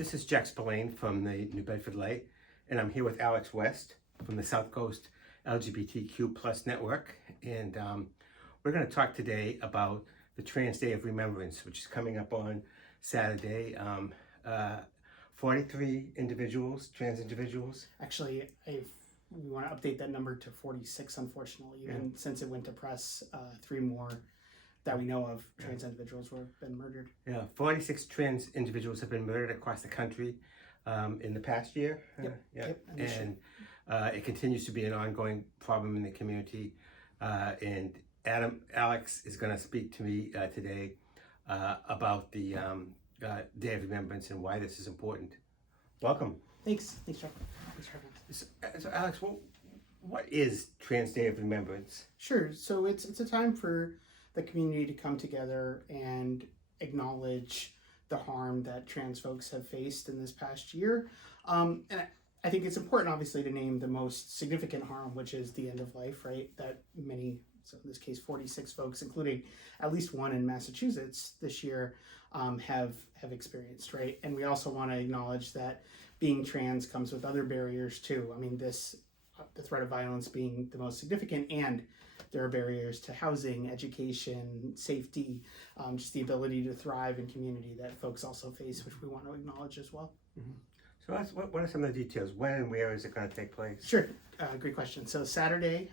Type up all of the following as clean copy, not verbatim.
This is Jack Spillane from the New Bedford Light, and I'm here with Alex West from the SouthCoast LGBTQ Network, and we're going to talk today about the Trans Day of Remembrance, which is coming up on Saturday. 43 individuals, trans individuals. Actually, we want to update that number to 46, unfortunately, even since it went to press. 3 more that we know of trans individuals have been murdered. Yeah, 46 trans individuals have been murdered across the country in the past year. And it continues to be an ongoing problem in the community. And Alex is going to speak to me today about the Day of Remembrance and why this is important. Welcome. Thanks, Chuck. Thanks for having us. So Alex, what is Trans Day of Remembrance? Sure. So it's a time for the community to come together and acknowledge the harm that trans folks have faced in this past year. And I think it's important, obviously, to name the most significant harm, which is the end of life, right? That many, so in this case, 46 folks, including at least one in Massachusetts this year, have experienced, right? And we also want to acknowledge that being trans comes with other barriers too. I mean, the threat of violence being the most significant, and there are barriers to housing, education, safety, just the ability to thrive in community that folks also face, which we want to acknowledge as well. Mm-hmm. So what are some of the details? When and where is it going to take place? Sure, great question. So Saturday,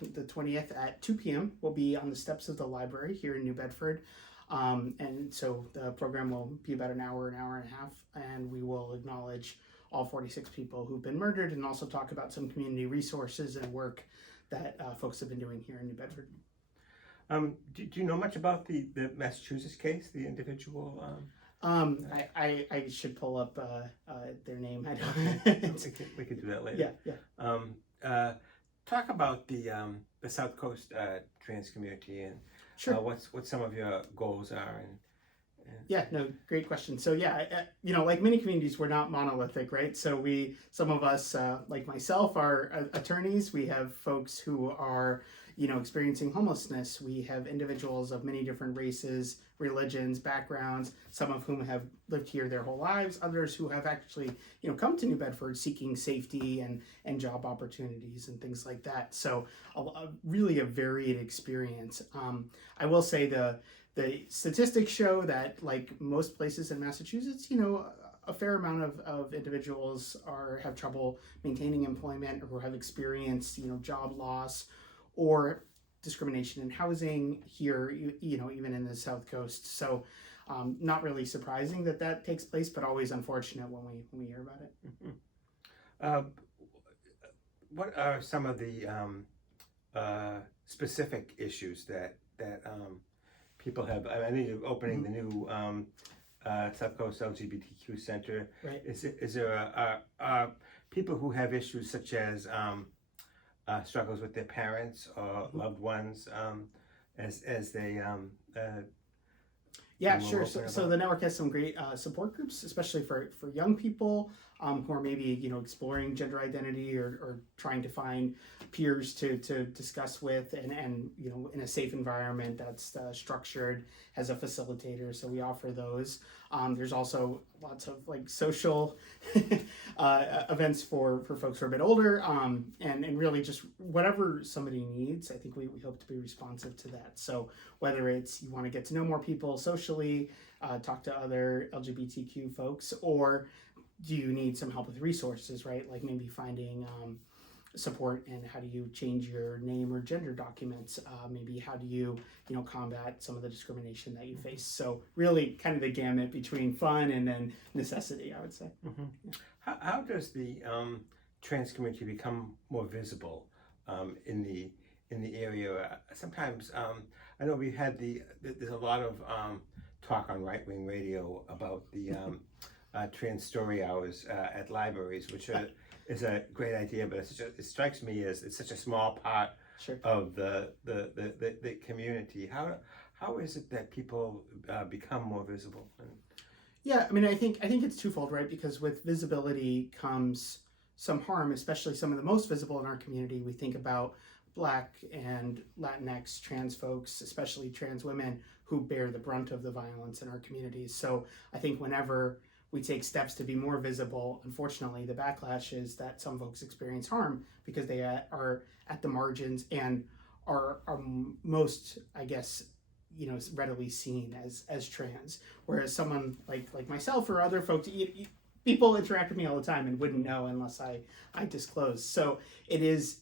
the 20th at 2 p.m. will be on the steps of the library here in New Bedford. And so the program will be about an hour and a half, and we will acknowledge all 46 people who've been murdered and also talk about some community resources and work that folks have been doing here in New Bedford. Do you know much about the Massachusetts case, the individual? I should pull up their name. I don't. We could do that later. Yeah. Talk about the South Coast trans community and sure. What some of your goals are and Yeah, no, great question. So like many communities, we're not monolithic, right? So some of us, like myself, are attorneys. We have folks who are, experiencing homelessness. We have individuals of many different races, religions, backgrounds, some of whom have lived here their whole lives, others who have actually, come to New Bedford seeking safety and job opportunities and things like that. So really a varied experience. I will say the statistics show that, like most places in Massachusetts, a fair amount of individuals have trouble maintaining employment or have experienced, job loss or discrimination in housing here, even in the South Coast. So not really surprising that takes place, but always unfortunate when we hear about it. Mm-hmm. What are some of the specific issues that people have? I know you're opening the new South Coast LGBTQ Center. Right. Is there people who have issues such as struggles with their parents or loved ones as they yeah, sure. So the network has some great support groups, especially for young people who are maybe exploring gender identity or trying to find peers to discuss with and in a safe environment that's structured, has a facilitator. So we offer those. There's also lots of social events for folks who are a bit older, and really just whatever somebody needs. I think we hope to be responsive to that. So whether it's you want to get to know more people socially, talk to other LGBTQ folks, or do you need some help with resources, right? Like maybe finding support in how do you change your name or gender documents, maybe how do you combat some of the discrimination that you face. So really kind of the gamut between fun and then necessity, I would say. Mm-hmm. Yeah. How does the trans community become more visible in the area? Sometimes I know we had there's a lot of talk on right-wing radio about the trans story hours at libraries, which is a great idea, but it strikes me as it's such a small part Sure. of the community. How is it that people become more visible? Yeah, I mean, I think it's twofold, right? Because with visibility comes some harm, especially some of the most visible in our community. We think about Black and Latinx trans folks, especially trans women, who bear the brunt of the violence in our communities. So I think whenever we take steps to be more visible. Unfortunately, the backlash is that some folks experience harm because they are at the margins and are most, I guess, readily seen as trans. Whereas someone like myself or other folks, people interact with me all the time and wouldn't know unless I disclose. So it is,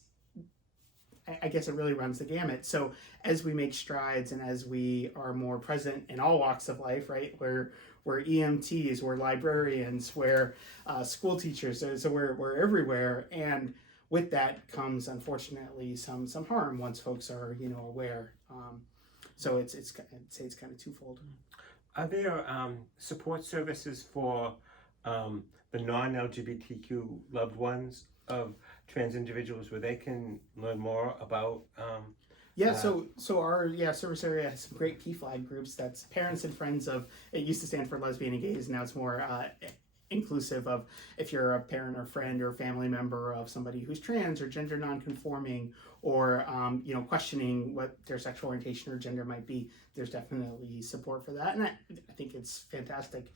I guess it really runs the gamut. So as we make strides and as we are more present in all walks of life, right? We're EMTs, we're librarians, we're school teachers, so we're everywhere. And with that comes, unfortunately, some harm once folks are aware. So I'd say it's kind of twofold. Are there support services for the non-LGBTQ loved ones of trans individuals where they can learn more about? So our service area has some great PFLAG groups. That's parents and friends of. It used to stand for lesbian and gays. Now it's more inclusive of if you're a parent or friend or family member of somebody who's trans or gender nonconforming or questioning what their sexual orientation or gender might be. There's definitely support for that, and I think it's fantastic,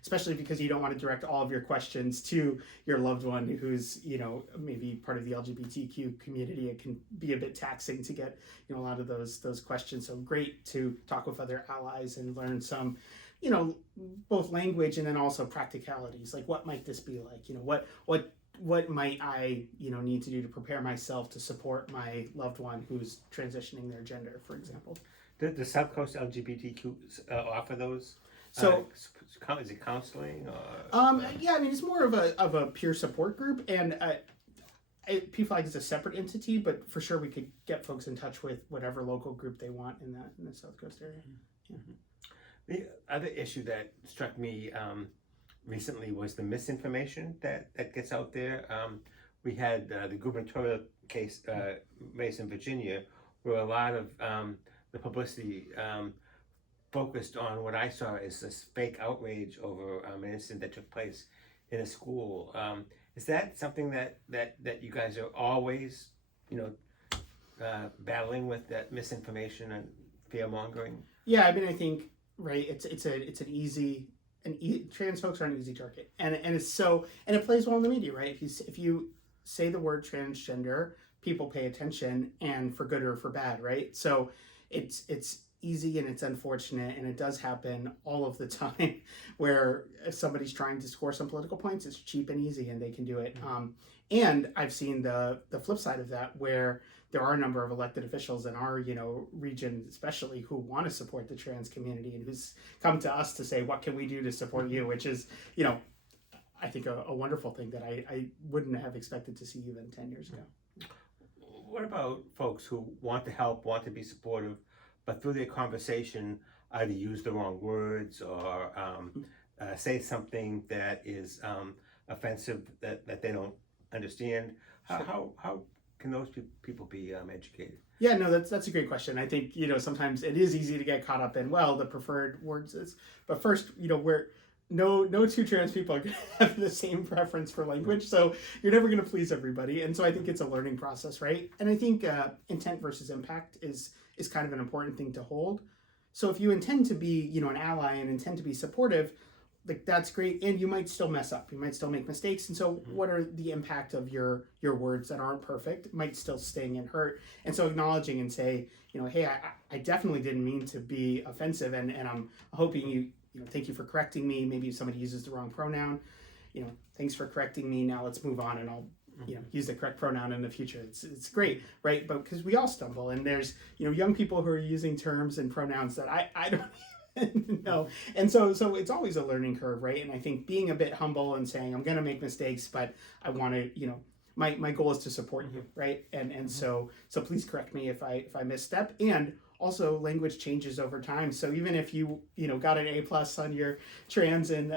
especially because you don't want to direct all of your questions to your loved one who's maybe part of the LGBTQ community. It can be a bit taxing to get a lot of those questions. So great to talk with other allies and learn some both language and then also practicalities, like what might this be like, what might I need to do to prepare myself to support my loved one who's transitioning their gender, for example. The SouthCoast LGBTQ offer those? So is it counseling or? It's more of a peer support group, and PFLAG is a separate entity, but for sure we could get folks in touch with whatever local group they want in the South Coast area. Yeah. The other issue that struck me recently was the misinformation that gets out there. We had the gubernatorial race in Virginia, where a lot of the publicity focused on what I saw as this fake outrage over an incident that took place in a school. Is that something that you guys are always, battling with, that misinformation and fear mongering? Yeah, I think. Right, it's an easy, trans folks are an easy target, and it plays well in the media, right? If you say the word transgender, people pay attention, and for good or for bad, right? So it's easy and it's unfortunate, and it does happen all of the time, where if somebody's trying to score some political points, it's cheap and easy, and they can do it. And I've seen the flip side of that, where there are a number of elected officials in our region, especially, who want to support the trans community and who's come to us to say, what can we do to support you? Which is, I think a wonderful thing that I wouldn't have expected to see even 10 years ago. What about folks who want to help, want to be supportive, but through their conversation either use the wrong words or say something that is offensive that they don't understand? How can those people be educated? Yeah, no, that's a great question. I think sometimes it is easy to get caught up in the preferred words is, but first we're no two trans people are going to have the same preference for language, so you're never going to please everybody, and so I think it's a learning process, right? And I think intent versus impact is kind of an important thing to hold. So if you intend to be an ally and intend to be supportive, that's great, and you might still mess up, you might still make mistakes, and so what are the impact of your words that aren't perfect might still sting and hurt, and so acknowledging and say, hey, I definitely didn't mean to be offensive, and I'm hoping you thank you for correcting me. Maybe if somebody uses the wrong pronoun, thanks for correcting me, now let's move on, and I'll use the correct pronoun in the future. It's great, right? But because we all stumble, and there's young people who are using terms and pronouns that I don't no, and so it's always a learning curve, right? And I think being a bit humble and saying, I'm going to make mistakes, but I want to, my goal is to support you, right? And so please correct me if I misstep. And also, language changes over time. So even if you got an A+ on your trans and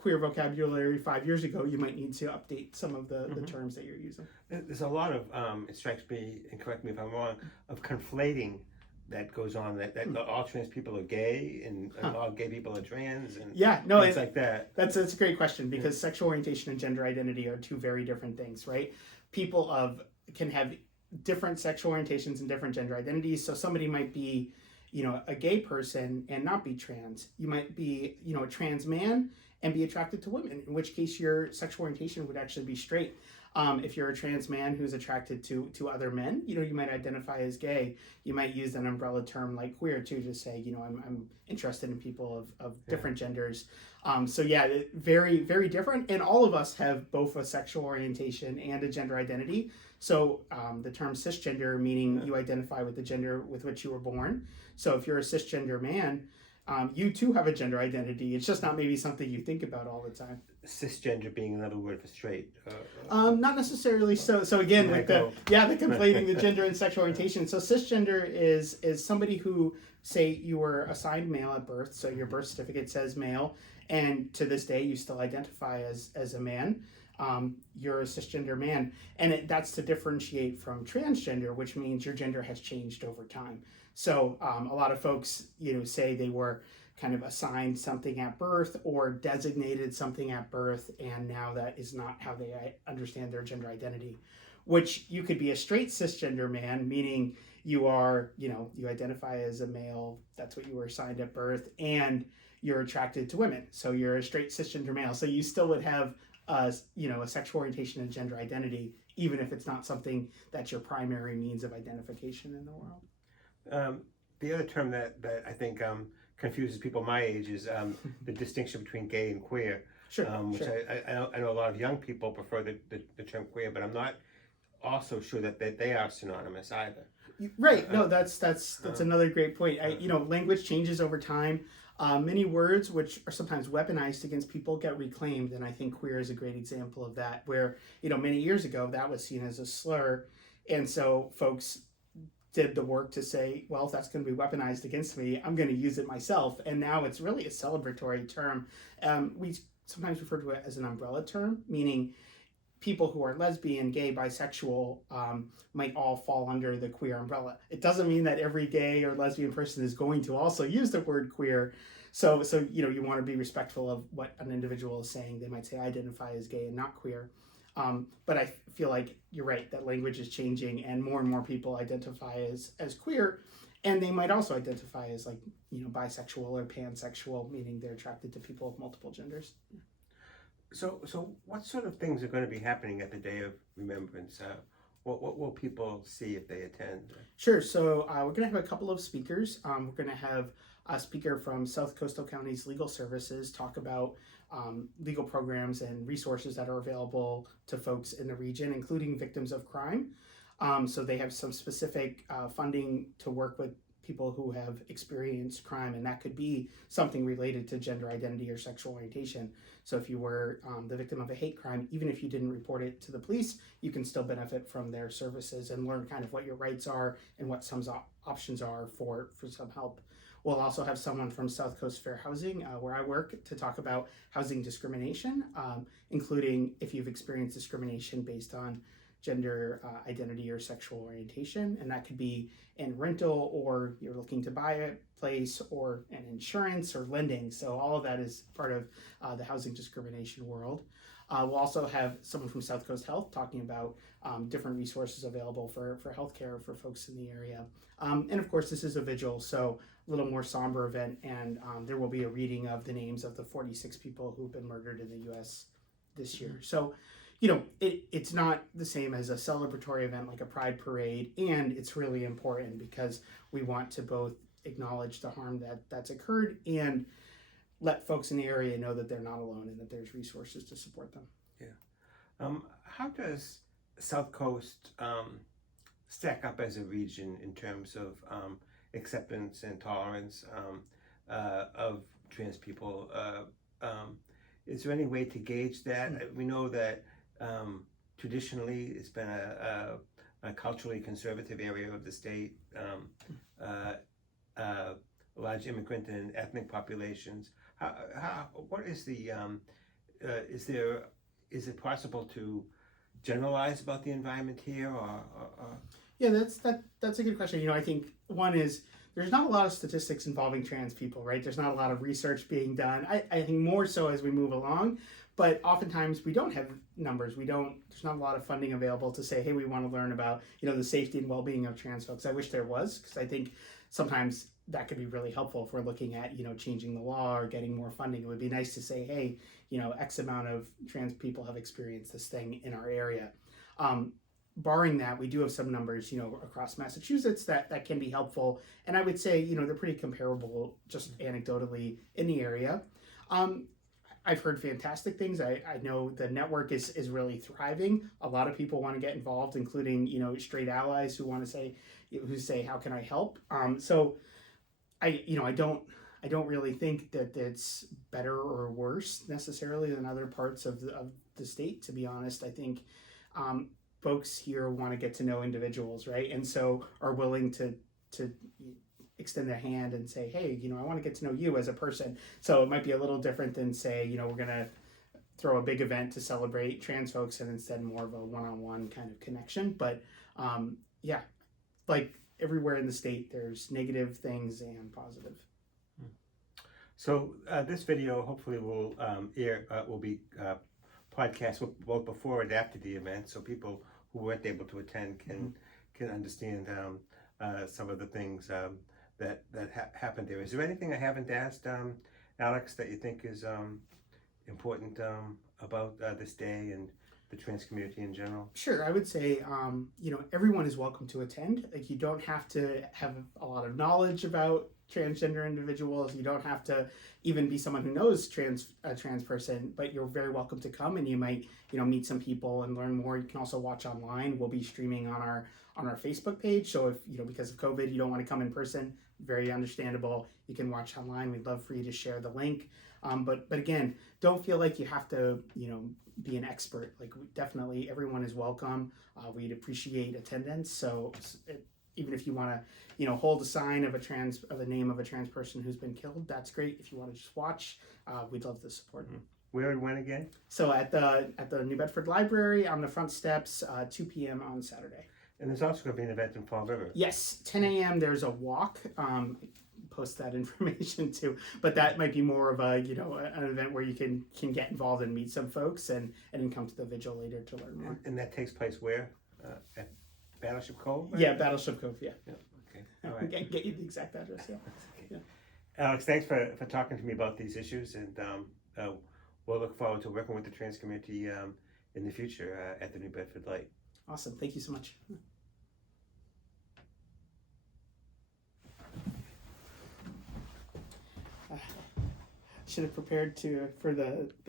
queer vocabulary 5 years ago, you might need to update some of the terms that you're using. There's a lot of, it strikes me, and correct me if I'm wrong, of conflating that goes on, that all trans people are gay and all gay people are trans, and things like that. That's a great question, because sexual orientation and gender identity are two very different things, right? People can have different sexual orientations and different gender identities. So somebody might be, a gay person and not be trans. You might be, a trans man and be attracted to women, in which case your sexual orientation would actually be straight. If you're a trans man who's attracted to other men, you might identify as gay. You might use an umbrella term like queer too to say, I'm interested in people of different genders. So yeah, very, very different. And all of us have both a sexual orientation and a gender identity. So the term cisgender, meaning you identify with the gender with which you were born. So if you're a cisgender man, you too have a gender identity. It's just not maybe something you think about all the time. Cisgender being another word for straight. Not necessarily. So again, with the conflating the gender and sexual orientation. So cisgender is somebody who, say you were assigned male at birth, so your birth certificate says male, and to this day you still identify as a man. You're a cisgender man, and that's to differentiate from transgender, which means your gender has changed over time. So a lot of folks, say they were kind of assigned something at birth or designated something at birth, and now that is not how they understand their gender identity. Which you could be a straight cisgender man, meaning you are, you identify as a male, that's what you were assigned at birth, and you're attracted to women. So you're a straight cisgender male. So you still would have a sexual orientation and gender identity, even if it's not something that's your primary means of identification in the world. The other term that I think confuses people my age is the distinction between gay and queer. Sure. Which sure. I know a lot of young people prefer the term queer, but I'm not also sure that they are synonymous either. Right. No, that's another great point. Language changes over time. Many words which are sometimes weaponized against people get reclaimed, and I think queer is a great example of that, where, many years ago that was seen as a slur, and so folks did the work to say, well, if that's going to be weaponized against me, I'm going to use it myself, and now it's really a celebratory term. We sometimes refer to it as an umbrella term, meaning people who are lesbian, gay, bisexual might all fall under the queer umbrella. It doesn't mean that every gay or lesbian person is going to also use the word queer. So you want to be respectful of what an individual is saying. They might say, I identify as gay and not queer. But I feel like you're right, that language is changing and more people identify as queer. And they might also identify as bisexual or pansexual, meaning they're attracted to people of multiple genders. So what sort of things are going to be happening at the Day of Remembrance? What will people see if they attend? Sure. So we're going to have a couple of speakers. We're going to have a speaker from South Coastal County's Legal Services talk about legal programs and resources that are available to folks in the region, including victims of crime. So they have some specific funding to work with people who have experienced crime, and that could be something related to gender identity or sexual orientation. So if you were the victim of a hate crime, even if you didn't report it to the police, you can still benefit from their services and learn kind of what your rights are and what some options are for some help. We'll also have someone from South Coast Fair Housing, where I work, to talk about housing discrimination, including if you've experienced discrimination based on gender identity or sexual orientation, and that could be in rental, or you're looking to buy a place, or in insurance or lending. So all of that is part of the housing discrimination world. We'll also have someone from South Coast Health talking about different resources available for healthcare for folks in the area. And of course, this is a vigil, so a little more somber event, and there will be a reading of the names of the 46 people who've been murdered in the U.S. this year. So it's not the same as a celebratory event like a pride parade, and it's really important because we want to both acknowledge the harm that's occurred and let folks in the area know that they're not alone and that there's resources to support them. Yeah. How does South Coast stack up as a region in terms of acceptance and tolerance of trans people? Is there any way to gauge that? We know that traditionally it's been a culturally conservative area of the state, large immigrant and ethnic populations. What is the is it possible to generalize about the environment here, or? Yeah, that's a good question. I think one is there's not a lot of statistics involving trans people, right? There's not a lot of research being done. I think more so as we move along, but oftentimes we don't have numbers. There's not a lot of funding available to say, hey, we want to learn about, the safety and well-being of trans folks. I wish there was, because I think sometimes that could be really helpful if we're looking at, changing the law or getting more funding. It would be nice to say, hey, X amount of trans people have experienced this thing in our area. Barring that, we do have some numbers, across Massachusetts that can be helpful. And I would say, they're pretty comparable just anecdotally in the area. I've heard fantastic things. I know the network is really thriving. A lot of people want to get involved, including, straight allies who say, how can I help? So I don't really think that it's better or worse necessarily than other parts of the state, to be honest. I think folks here want to get to know individuals, right? And so are willing to extend their hand and say, hey, I want to get to know you as a person. So it might be a little different than say, we're going to throw a big event to celebrate trans folks and instead more of a one-on-one kind of connection. But yeah, like everywhere in the state, there's negative things and positive. So this video hopefully will will be podcast both before and after the event, so people who weren't able to attend can understand some of the things that happened there. Is there anything I haven't asked, Alex, that you think is important about this day and the trans community in general? Sure, I would say, everyone is welcome to attend. Like, you don't have to have a lot of knowledge about transgender individuals. You don't have to even be someone who knows a trans person, but you're very welcome to come, and you might, meet some people and learn more. You can also watch online. We'll be streaming on our Facebook page. So if, because of COVID, you don't want to come in person, very understandable. You can watch online. We'd love for you to share the link. But again, don't feel like you have to, be an expert. Like, definitely everyone is welcome. We'd appreciate attendance. So even if you want to, hold a sign of the name of a trans person who's been killed, that's great. If you want to just watch, we'd love to support. Where and when again? So at the New Bedford Library on the front steps, 2 p.m. on Saturday. And there's also going to be an event in Fall River. Yes, 10 a.m. There's a walk. Post that information too, but that might be more of a an event where you can get involved and meet some folks and then come to the vigil later to learn more. And that takes place where? At Battleship Cove? Right? Yeah, Battleship Cove. Yeah. Okay. All right. We can get you the exact address. Yeah. Okay. Alex, thanks for talking to me about these issues, and we'll look forward to working with the trans community in the future at the New Bedford Light. Awesome. Thank you so much. Should have prepared for the